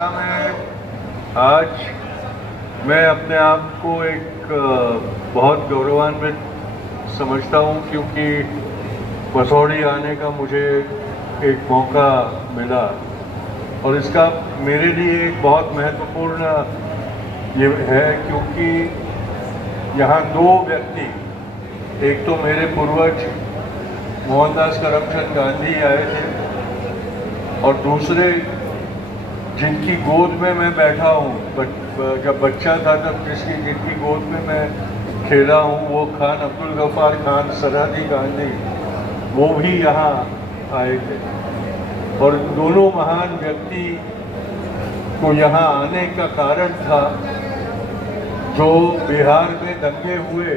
आज मैं अपने आप को एक बहुत गौरवान्वित समझता हूँ क्योंकि मसौढ़ी आने का मुझे एक मौका मिला और इसका मेरे लिए एक बहुत महत्वपूर्ण ये है क्योंकि यहाँ दो व्यक्ति, एक तो मेरे पूर्वज मोहनदास करमचंद गांधी आए थे और दूसरे जिनकी गोद में मैं बैठा हूँ, जब बच्चा था तब जिनकी गोद में मैं खेला हूँ, वो खान अब्दुल गफ्फार खान सरहदी गांधी, वो भी यहाँ आए थे। और दोनों महान व्यक्ति को यहाँ आने का कारण था जो बिहार में दंगे हुए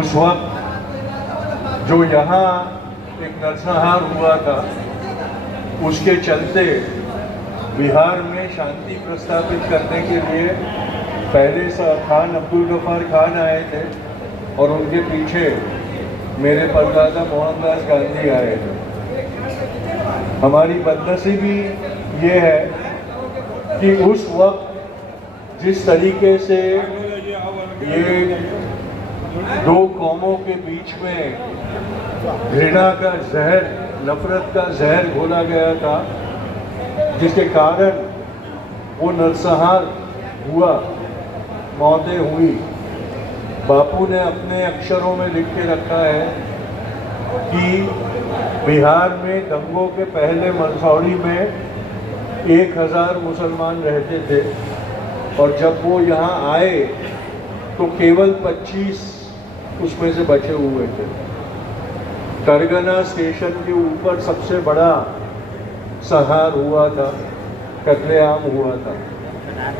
उस वक्त, जो यहाँ एक नरसंहार हुआ था, उसके चलते बिहार में शांति प्रस्तावित करने के लिए पहले खान अब्दुल गफ्फार खान आए थे और उनके पीछे मेरे परदादा मोहनदास गांधी आए थे। हमारी बदनसीबी ये है कि उस वक्त जिस तरीके से ये दो कौमों के बीच में घृणा का जहर, नफरत का जहर घोला गया था, जिसके कारण वो नरसंहार हुआ, मौतें हुई। बापू ने अपने अक्षरों में लिख के रखा है कि बिहार में दंगों के पहले मसौढ़ी में 1000 मुसलमान रहते थे और जब वो यहाँ आए तो केवल 25 उसमें से बचे हुए थे। करगना स्टेशन के ऊपर सबसे बड़ा संहार हुआ था, कत्लेआम हुआ था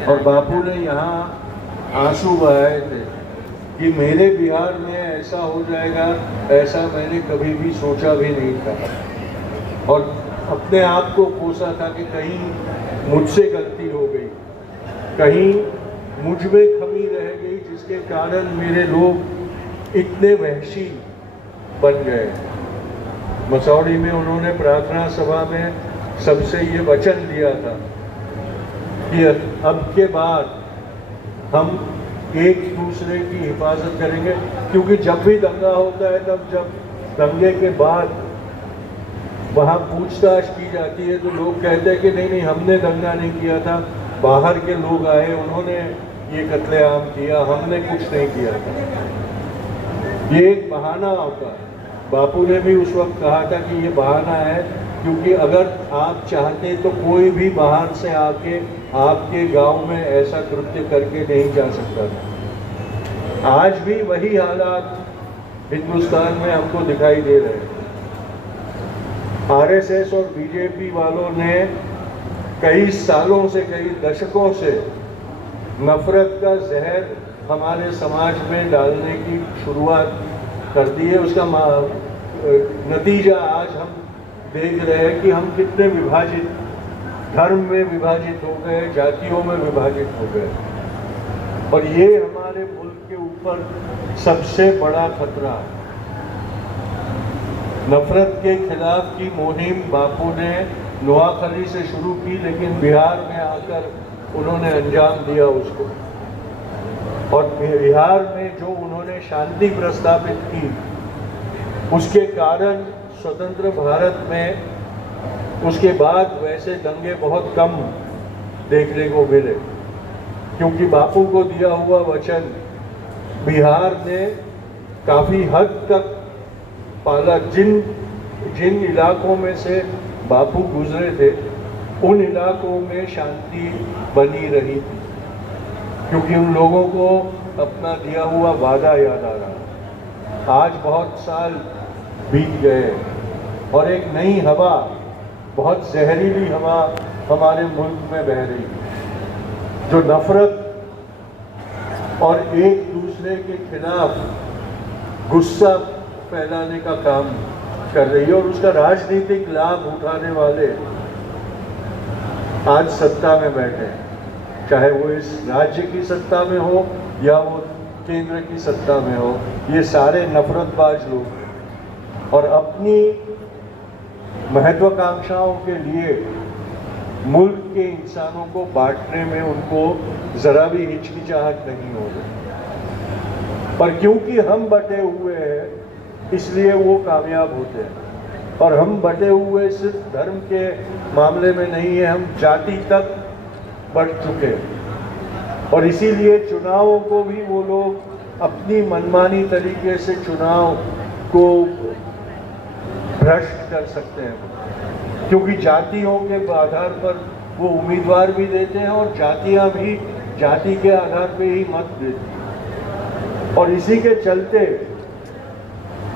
और बापू ने यहाँ आंसू बहाए थे कि मेरे बिहार में ऐसा हो जाएगा, ऐसा मैंने कभी भी सोचा भी नहीं था। और अपने आप को कोसा था कि कहीं मुझसे गलती हो गई, कहीं मुझ में कमी रह गई जिसके कारण मेरे लोग इतने वहशी बन गए। मसौढ़ी में उन्होंने प्रार्थना सभा में सबसे ये वचन दिया था कि अब के बाद हम एक दूसरे की हिफाजत करेंगे, क्योंकि जब भी दंगा होता है तब जब दंगे के बाद वहाँ पूछताछ की जाती है तो लोग कहते हैं कि नहीं हमने दंगा नहीं किया था, बाहर के लोग आए, उन्होंने ये कत्लेआम किया, हमने कुछ नहीं किया था। ये एक बहाना होता है। बापू ने भी उस वक्त कहा था कि ये बहाना है, क्योंकि अगर आप चाहते तो कोई भी बाहर से आके आपके गांव में ऐसा कृत्य करके नहीं जा सकता था। आज भी वही हालात हिंदुस्तान में हमको दिखाई दे रहे हैं। आरएसएस और बीजेपी वालों ने कई सालों से, कई दशकों से नफरत का जहर हमारे समाज में डालने की शुरुआत कर दी है। उसका नतीजा आज हम देख रहे हैं कि हम कितने विभाजित, धर्म में विभाजित हो गए, जातियों में विभाजित हो गए। और ये हमारे मुल्क के ऊपर सबसे बड़ा खतरा है। नफरत के खिलाफ की मुहिम बापू ने नोआखली से शुरू की, लेकिन बिहार में आकर उन्होंने अंजाम दिया उसको। और बिहार में जो उन्होंने शांति प्रस्तावित की, उसके कारण स्वतंत्र भारत में उसके बाद वैसे दंगे बहुत कम देखने को मिले, क्योंकि बापू को दिया हुआ वचन बिहार ने काफ़ी हद तक पाला। जिन इलाकों में से बापू गुजरे थे उन इलाकों में शांति बनी रही थी, क्योंकि उन लोगों को अपना दिया हुआ वादा याद आ रहा। आज बहुत साल बीत गए और एक नई हवा, बहुत जहरीली हवा हमारे मुल्क में बह रही है, जो नफरत और एक दूसरे के खिलाफ गुस्सा फैलाने का काम कर रही है। और उसका राजनीतिक लाभ उठाने वाले आज सत्ता में बैठे हैं, चाहे वो इस राज्य की सत्ता में हो या वो केंद्र की सत्ता में हो। ये सारे नफरतबाज लोग हैं और अपनी महत्वाकांक्षाओं के लिए मुल्क के इंसानों को बांटने में उनको ज़रा भी हिचकिचाहट नहीं हो रही। पर क्योंकि हम बटे हुए हैं इसलिए वो कामयाब होते हैं। और हम बटे हुए सिर्फ धर्म के मामले में नहीं है, हम जाति तक बढ़ चुके हैं। और इसीलिए चुनावों को भी वो लोग अपनी मनमानी तरीके से चुनाव को भ्रष्ट कर सकते हैं, क्योंकि जातियों के आधार पर वो उम्मीदवार भी देते हैं और जातियां भी जाति के आधार पे ही मत देती हैं। और इसी के चलते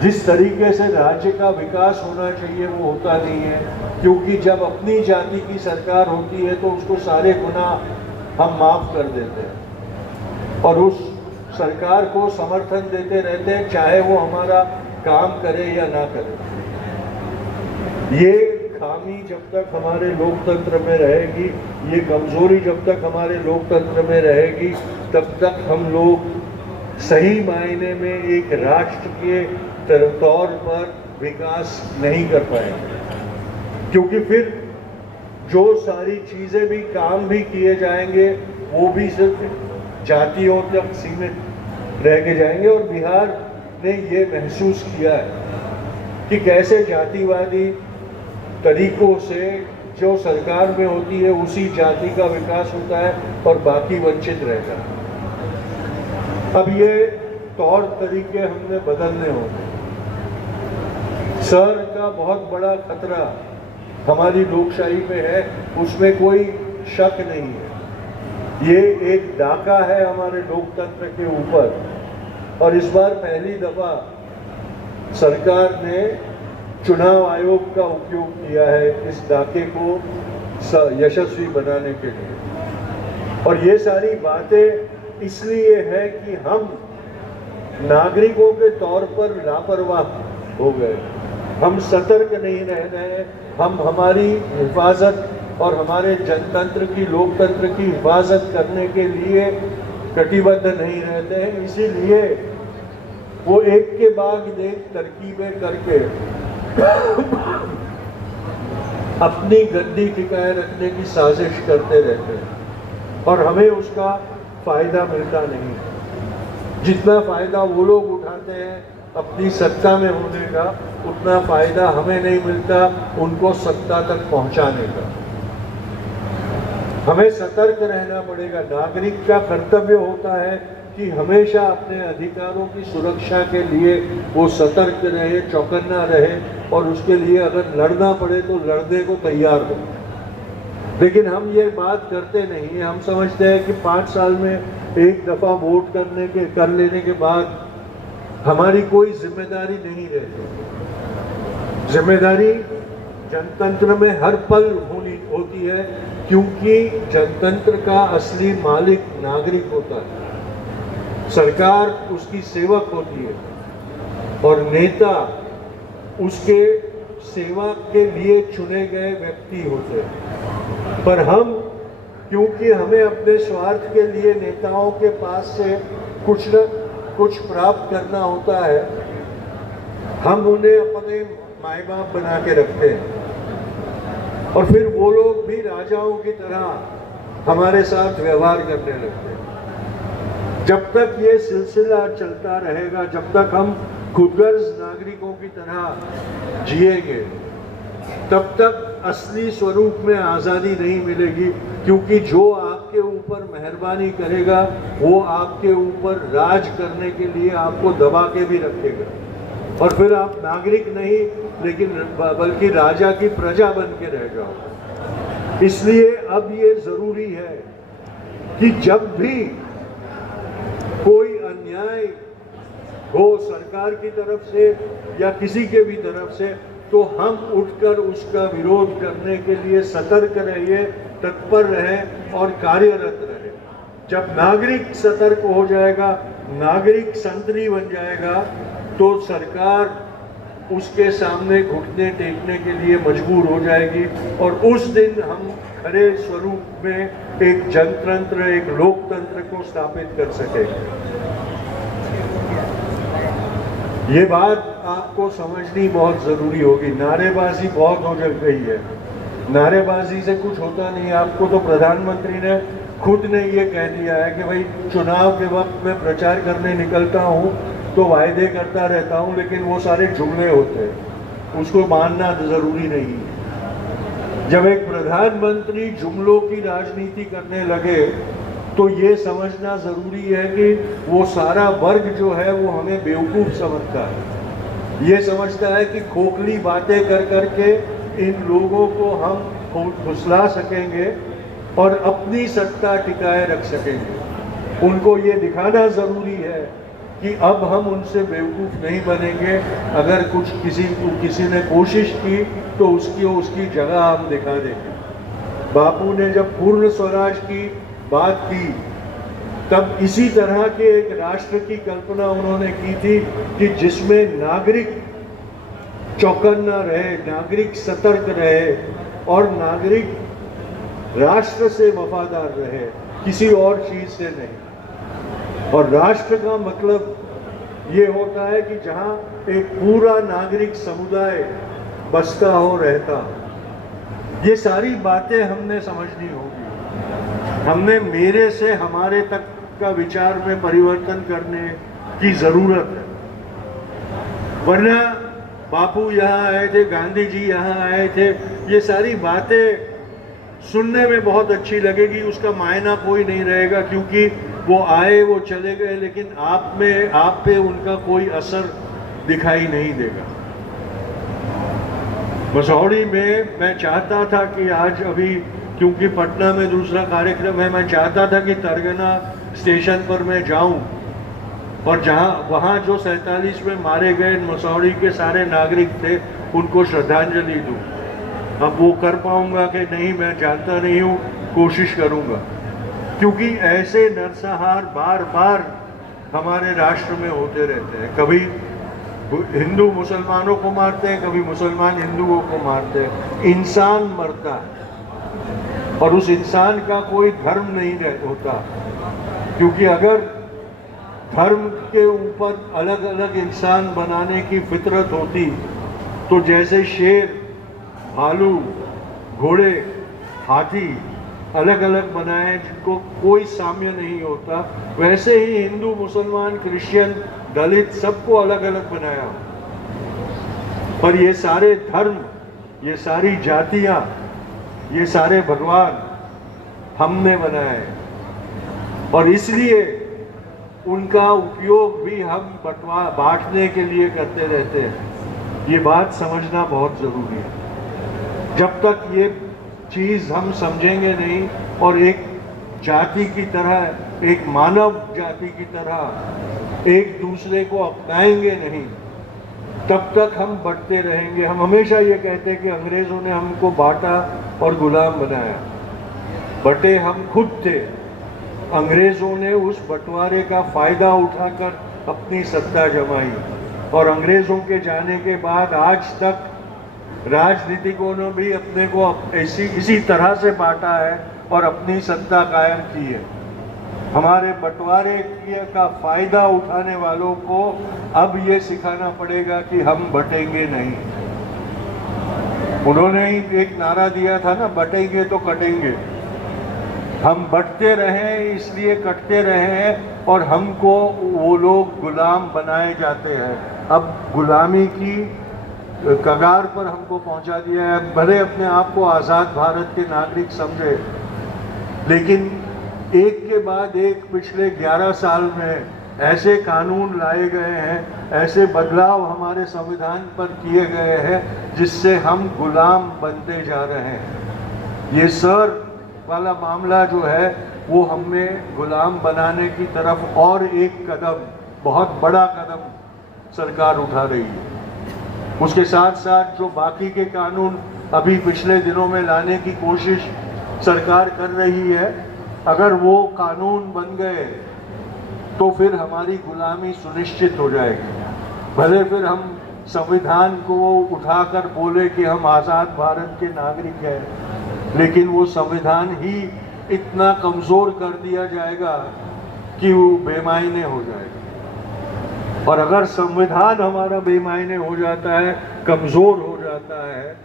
जिस तरीके से राज्य का विकास होना चाहिए वो होता नहीं है, क्योंकि जब अपनी जाति की सरकार होती है तो उसको सारे गुनाह हम माफ कर देते हैं और उस सरकार को समर्थन देते रहते हैं, चाहे वो हमारा काम करे या ना करे। ये खामी जब तक हमारे लोकतंत्र में रहेगी, ये कमजोरी जब तक हमारे लोकतंत्र में रहेगी, तब तक हम लोग सही मायने में एक राष्ट्र के तौर पर विकास नहीं कर पाएंगे। क्योंकि फिर जो सारी चीजें भी काम भी किए जाएंगे वो भी सिर्फ जातियों तक सीमित रह के जाएंगे। और बिहार ने ये महसूस किया है कि कैसे जातिवादी तरीकों से जो सरकार में होती है उसी जाति का विकास होता है और बाकी वंचित रहता है। अब ये तौर तरीके हमने बदलने होंगे। सर का बहुत बड़ा खतरा हमारी लोकशाही पे है, उसमें कोई शक नहीं है। ये एक डाका है हमारे लोकतंत्र के ऊपर। और इस बार पहली दफा सरकार ने चुनाव आयोग का उपयोग किया है इस डाके को यशस्वी बनाने के लिए। और ये सारी बातें इसलिए है कि हम नागरिकों के तौर पर लापरवाह हो गए, हम सतर्क नहीं रह रहे, हम हमारी हिफाजत और हमारे जनतंत्र की लोकतंत्र की हिफाजत करने के लिए कटिबद्ध नहीं रहते हैं। इसीलिए वो एक के बाद एक तरकीबें करके अपनी गद्दी ठिकाए रखने की साजिश करते रहते हैं और हमें उसका फायदा मिलता नहीं। जितना फायदा वो लोग उठाते हैं अपनी सत्ता में होने का, उतना फायदा हमें नहीं मिलता उनको सत्ता तक पहुंचाने का। हमें सतर्क रहना पड़ेगा। नागरिक का कर्तव्य होता है कि हमेशा अपने अधिकारों की सुरक्षा के लिए वो सतर्क रहे, चौकन्ना रहे और उसके लिए अगर लड़ना पड़े तो लड़ने को तैयार हो। लेकिन हम ये बात करते नहीं हैं। हम समझते हैं कि 5 साल में एक दफ़ा वोट कर लेने के बाद हमारी कोई जिम्मेदारी नहीं रहती। जिम्मेदारी जनतंत्र में हर पल होती है, क्योंकि जनतंत्र का असली मालिक नागरिक होता है। सरकार उसकी सेवक होती है और नेता उसके सेवा के लिए चुने गए व्यक्ति होते हैं। पर हम, क्योंकि हमें अपने स्वार्थ के लिए नेताओं के पास से कुछ न कुछ प्राप्त करना होता है, हम उन्हें अपने माए बाप बना के रखते हैं और फिर वो लोग भी राजाओं की तरह हमारे साथ व्यवहार करने लगते हैं। जब तक ये सिलसिला चलता रहेगा, जब तक हम खुदगर्ज नागरिकों की तरह जिएंगे, तब तक असली स्वरूप में आज़ादी नहीं मिलेगी। क्योंकि जो आपके ऊपर मेहरबानी करेगा वो आपके ऊपर राज करने के लिए आपको दबा के भी रखेगा और फिर आप नागरिक नहीं लेकिन बल्कि राजा की प्रजा बन के रह जाओ। इसलिए अब ये ज़रूरी है कि जब भी कोई अन्याय हो सरकार की तरफ से या किसी के भी तरफ से, तो हम उठकर उसका विरोध करने के लिए सतर्क रहिए, तत्पर रहें और कार्यरत रहें। जब नागरिक सतर्क हो जाएगा, नागरिक संतरी बन जाएगा, तो सरकार उसके सामने घुटने टेकने के लिए मजबूर हो जाएगी और उस दिन हम खरे स्वरूप में एक जनतंत्र, एक लोकतंत्र को स्थापित कर सकेंगे। ये बात आपको समझनी बहुत ज़रूरी होगी। नारेबाजी बहुत हो गई है, नारेबाजी से कुछ होता नहीं। आपको तो प्रधानमंत्री ने खुद ने ये कह दिया है कि भाई चुनाव के वक्त मैं प्रचार करने निकलता हूँ तो वायदे करता रहता हूँ, लेकिन वो सारे जुमले होते हैं, उसको मानना ज़रूरी नहीं है। जब एक प्रधानमंत्री जुमलों की राजनीति करने लगे तो ये समझना ज़रूरी है कि वो सारा वर्ग जो है वो हमें बेवकूफ़ समझता है। ये समझता है कि खोखली बातें कर करके इन लोगों को हम फुसला सकेंगे और अपनी सत्ता टिकाए रख सकेंगे। उनको ये दिखाना ज़रूरी है कि अब हम उनसे बेवकूफ़ नहीं बनेंगे। अगर कुछ किसी ने कोशिश की तो उसकी जगह हम दिखा देंगे। बापू ने जब पूर्ण स्वराज की बात की तब इसी तरह के एक राष्ट्र की कल्पना उन्होंने की थी कि जिसमें नागरिक चौकन्ना रहे, नागरिक सतर्क रहे और नागरिक राष्ट्र से वफादार रहे, किसी और चीज से नहीं। और राष्ट्र का मतलब ये होता है कि जहां एक पूरा नागरिक समुदाय बसता हो, रहता हो। ये सारी बातें हमने समझनी होगी। हमने मेरे से हमारे तक का विचार में परिवर्तन करने की जरूरत है। वरना बापू यहाँ आए थे, गांधी जी यहाँ आए थे, ये सारी बातें सुनने में बहुत अच्छी लगेगी, उसका मायना कोई नहीं रहेगा, क्योंकि वो आए वो चले गए, लेकिन आप पे उनका कोई असर दिखाई नहीं देगा। मसौड़ी में मैं चाहता था कि आज अभी क्योंकि पटना में दूसरा कार्यक्रम है, मैं चाहता था कि तरगना स्टेशन पर मैं जाऊं और वहाँ जो 47 में मारे गए मसौड़ी के सारे नागरिक थे उनको श्रद्धांजलि दूं। अब वो कर पाऊंगा कि नहीं मैं जानता नहीं हूँ, कोशिश करूंगा, क्योंकि ऐसे नरसंहार बार बार हमारे राष्ट्र में होते रहते हैं। कभी हिंदू मुसलमानों को मारते हैं, कभी मुसलमान हिंदुओं को मारते हैं। इंसान मरता है और उस इंसान का कोई धर्म नहीं होता, क्योंकि अगर धर्म के ऊपर अलग अलग इंसान बनाने की फितरत होती तो जैसे शेर, भालू, घोड़े, हाथी अलग अलग बनाए जिनको कोई साम्य नहीं होता, वैसे ही हिंदू, मुसलमान, क्रिश्चियन, दलित सबको अलग अलग बनाया। पर ये सारे धर्म, ये सारी जातियां, ये सारे भगवान हमने बनाए और इसलिए उनका उपयोग भी हम बांटने के लिए करते रहते हैं। ये बात समझना बहुत ज़रूरी है। जब तक ये चीज़ हम समझेंगे नहीं और एक जाति की तरह, एक मानव जाति की तरह एक दूसरे को अपनाएंगे नहीं, तब तक हम बढ़ते रहेंगे। हम हमेशा ये कहते हैं कि अंग्रेज़ों ने हमको बांटा और गुलाम बनाया। बटे हम खुद थे। अंग्रेज़ों ने उस बंटवारे का फ़ायदा उठाकर अपनी सत्ता जमाई और अंग्रेज़ों के जाने के बाद आज तक राजनीतिकों ने भी अपने को इसी तरह से बांटा है और अपनी सत्ता कायम की है। हमारे बंटवारे का फ़ायदा उठाने वालों को अब ये सिखाना पड़ेगा कि हम बटेंगे नहीं। उन्होंने ही एक नारा दिया था ना, बटेंगे तो कटेंगे। हम बटते रहे इसलिए कटते रहे और हमको वो लोग गुलाम बनाए जाते हैं। अब गुलामी की कगार पर हमको पहुंचा दिया है। भले अपने आप को आज़ाद भारत के नागरिक समझे, लेकिन एक के बाद एक पिछले 11 साल में ऐसे कानून लाए गए हैं, ऐसे बदलाव हमारे संविधान पर किए गए हैं जिससे हम गुलाम बनते जा रहे हैं। ये सर वाला मामला जो है वो हमें गुलाम बनाने की तरफ और एक कदम, बहुत बड़ा कदम सरकार उठा रही है। उसके साथ साथ जो बाकी के कानून अभी पिछले दिनों में लाने की कोशिश सरकार कर रही है, अगर वो कानून बन गए तो फिर हमारी गुलामी सुनिश्चित हो जाएगी। भले फिर हम संविधान को उठाकर बोले कि हम आज़ाद भारत के नागरिक हैं, लेकिन वो संविधान ही इतना कमज़ोर कर दिया जाएगा कि वो बेमायने हो जाएगा। और अगर संविधान हमारा बेमायने हो जाता है, कमज़ोर हो जाता है,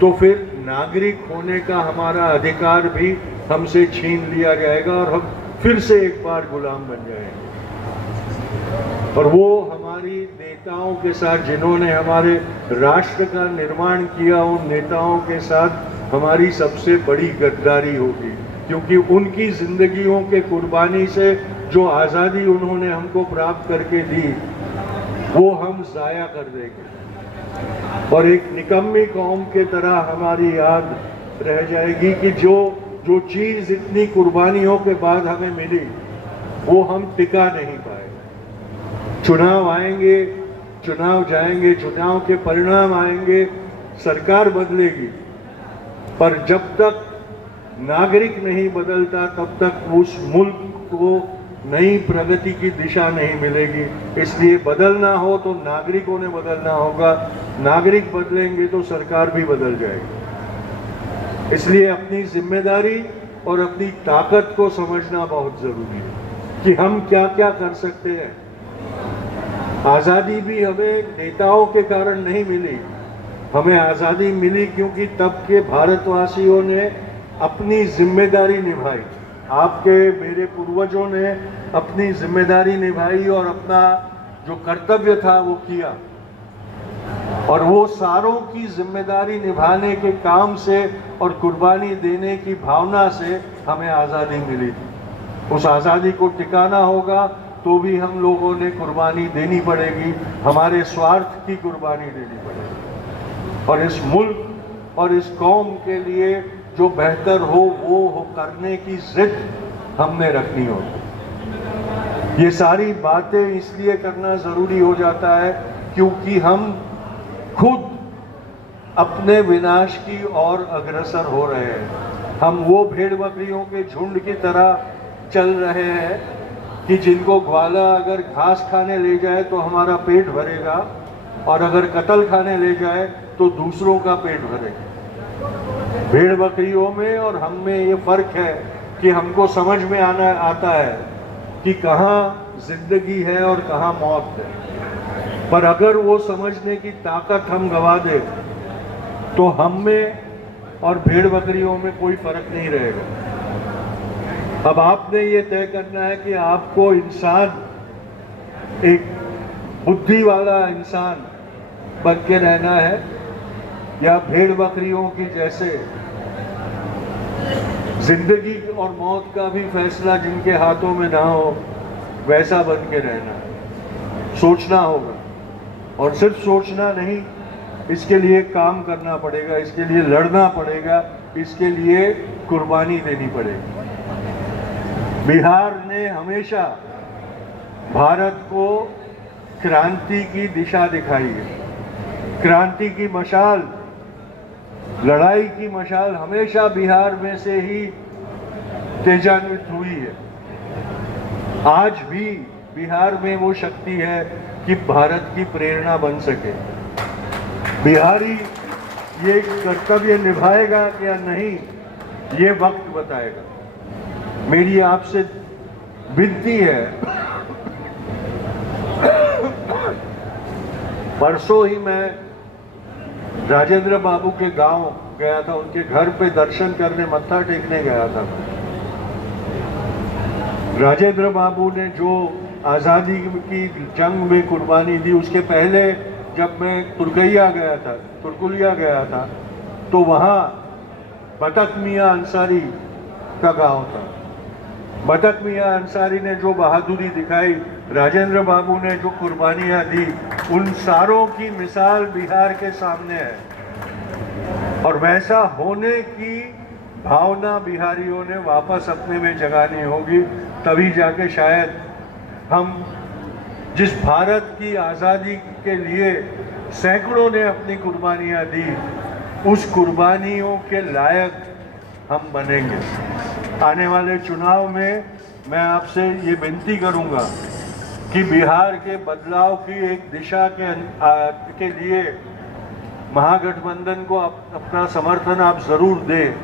तो फिर नागरिक होने का हमारा अधिकार भी हमसे छीन लिया जाएगा और हम फिर से एक बार गुलाम बन जाएंगे। और वो हमारी नेताओं के साथ, जिन्होंने हमारे राष्ट्र का निर्माण किया, उन नेताओं के साथ हमारी सबसे बड़ी गद्दारी होगी, क्योंकि उनकी जिंदगियों के कुर्बानी से जो आज़ादी उन्होंने हमको प्राप्त करके दी वो हम ज़ाया कर देंगे और एक निकम्मी कौम के तरह हमारी याद रह जाएगी कि जो चीज़ इतनी कुर्बानियों के बाद हमें मिली वो हम टिका नहीं पाए। चुनाव आएंगे, चुनाव जाएंगे, चुनाव के परिणाम आएंगे, सरकार बदलेगी, पर जब तक नागरिक नहीं बदलता तब तक उस मुल्क को नई प्रगति की दिशा नहीं मिलेगी। इसलिए बदलना हो तो नागरिकों ने बदलना होगा, नागरिक बदलेंगे तो सरकार भी बदल जाएगी। इसलिए अपनी जिम्मेदारी और अपनी ताकत को समझना बहुत जरूरी है कि हम क्या क्या कर सकते हैं। आज़ादी भी हमें नेताओं के कारण नहीं मिली, हमें आज़ादी मिली क्योंकि तब के भारतवासियों ने अपनी जिम्मेदारी निभाई, आपके मेरे पूर्वजों ने अपनी जिम्मेदारी निभाई और अपना जो कर्तव्य था वो किया, और वो सारों की जिम्मेदारी निभाने के काम से और कुर्बानी देने की भावना से हमें आज़ादी मिली। उस आज़ादी को टिकाना होगा तो भी हम लोगों ने कुर्बानी देनी पड़ेगी, हमारे स्वार्थ की कुर्बानी देनी पड़ेगी, और इस मुल्क और इस कौम के लिए जो बेहतर हो वो करने की जिद हमने रखनी होगी। ये सारी बातें इसलिए करना ज़रूरी हो जाता है क्योंकि हम खुद अपने विनाश की ओर अग्रसर हो रहे हैं। हम वो भेड़ बकरियों के झुंड की तरह चल रहे हैं कि जिनको ग्वाला अगर घास खाने ले जाए तो हमारा पेट भरेगा, और अगर कतल खाने ले जाए तो दूसरों का पेट भरेगा। भेड़ बकरियों में और हम में ये फ़र्क है कि हमको समझ में आता है कि कहाँ जिंदगी है और कहाँ मौत है, पर अगर वो समझने की ताकत हम गवा दे तो हम में और भेड़ बकरियों में कोई फर्क नहीं रहेगा। अब आपने ये तय करना है कि आपको इंसान, एक बुद्धि वाला इंसान बन के रहना है या भेड़ बकरियों की जैसे जिंदगी और मौत का भी फैसला जिनके हाथों में ना हो वैसा बन के रहना है। सोचना होगा, और सिर्फ सोचना नहीं, इसके लिए काम करना पड़ेगा, इसके लिए लड़ना पड़ेगा, इसके लिए कुर्बानी देनी पड़ेगी। बिहार ने हमेशा भारत को क्रांति की दिशा दिखाई है। क्रांति की मशाल, लड़ाई की मशाल हमेशा बिहार में से ही तेजान्वित हुई है। आज भी बिहार में वो शक्ति है कि भारत की प्रेरणा बन सके। बिहारी ये कर्तव्य निभाएगा या नहीं, ये वक्त बताएगा। मेरी आपसे विनती है, परसों ही मैं राजेंद्र बाबू के गांव गया था, उनके घर पे दर्शन करने, मत्था टेकने गया था। राजेंद्र बाबू ने जो आज़ादी की जंग में कुर्बानी दी, उसके पहले जब मैं तुर्कैया गया था, तुर्कुलिया गया था, तो वहाँ बतक मियाँ अंसारी का गांव था। बतक मियाँ अंसारी ने जो बहादुरी दिखाई, राजेंद्र बाबू ने जो कुर्बानियाँ दी, उन सारों की मिसाल बिहार के सामने है। और वैसा होने की भावना बिहारियों ने वापस अपने में जगानी होगी, तभी जाके शायद हम जिस भारत की आज़ादी के लिए सैकड़ों ने अपनी कुर्बानियाँ दी, उस कुर्बानियों के लायक हम बनेंगे। आने वाले चुनाव में मैं आपसे ये विनती करूँगा कि बिहार के बदलाव की एक दिशा के लिए महागठबंधन को अपना समर्थन आप ज़रूर दें,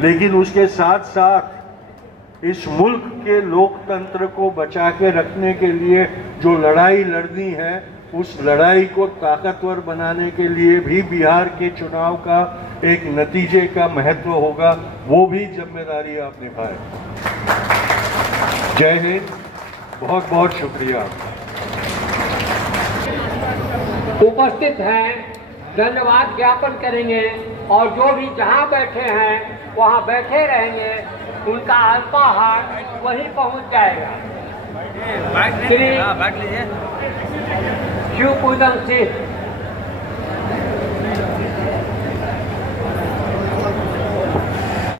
लेकिन उसके साथ साथ इस मुल्क के लोकतंत्र को बचा के रखने के लिए जो लड़ाई लड़नी है उस लड़ाई को ताकतवर बनाने के लिए भी बिहार के चुनाव का एक नतीजे का महत्व होगा, वो भी जिम्मेदारी आप निभाएं। जय हिंद, बहुत बहुत शुक्रिया। उपस्थित हैं, धन्यवाद ज्ञापन करेंगे और जो भी जहां बैठे हैं वहां बैठे रहेंगे, उनका अल्पाहार वहीं पहुंच जाएगा। श्री शिव पूजन सिंह